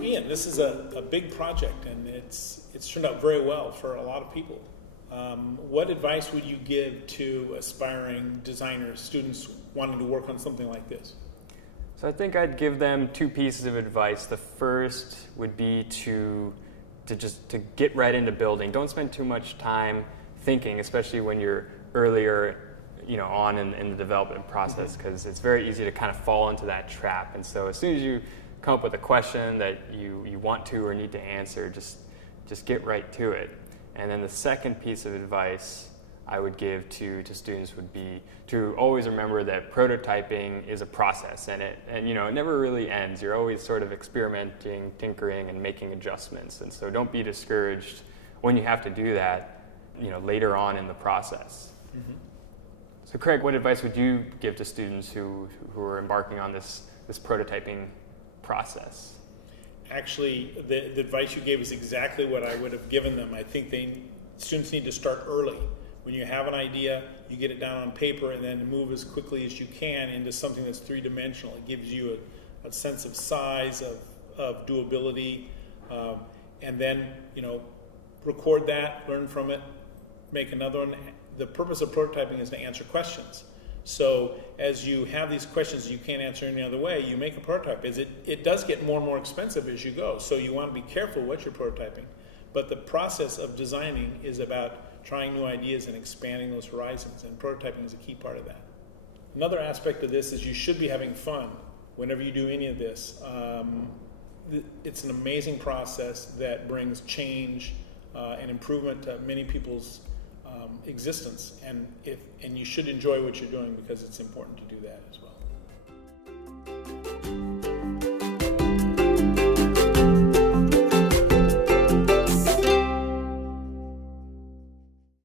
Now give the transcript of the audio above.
So Ian, this is a big project, and it's turned out very well for a lot of people. What advice would you give to aspiring designers, students wanting to work on something like this? So I think I'd give them two pieces of advice. The first would be to get right into building. Don't spend too much time thinking, especially when you're earlier, on in the development process, because it's very easy to kind of fall into that trap. And so as soon as you come up with a question that you want to or need to answer, just get right to it. And then the second piece of advice I would give to students would be to always remember that prototyping is a process, and it never really ends. You're always sort of experimenting, tinkering, and making adjustments. And so don't be discouraged when you have to do that, later on in the process. Mm-hmm. So Craig, what advice would you give to students who are embarking on this prototyping process? Actually, the advice you gave is exactly what I would have given them. I think students need to start early. When you have an idea, you get it down on paper and then move as quickly as you can into something that's three-dimensional. It gives you a sense of size, of doability, and then, record that, learn from it, make another one. The purpose of prototyping is to answer questions. So as you have these questions you can't answer any other way, you make a prototype. It does get more and more expensive as you go, so you want to be careful what you're prototyping. But the process of designing is about trying new ideas and expanding those horizons, and prototyping is a key part of that. Another aspect of this is you should be having fun whenever you do any of this. It's an amazing process that brings change and improvement to many people's existence, and you should enjoy what you're doing, because it's important to do that as well.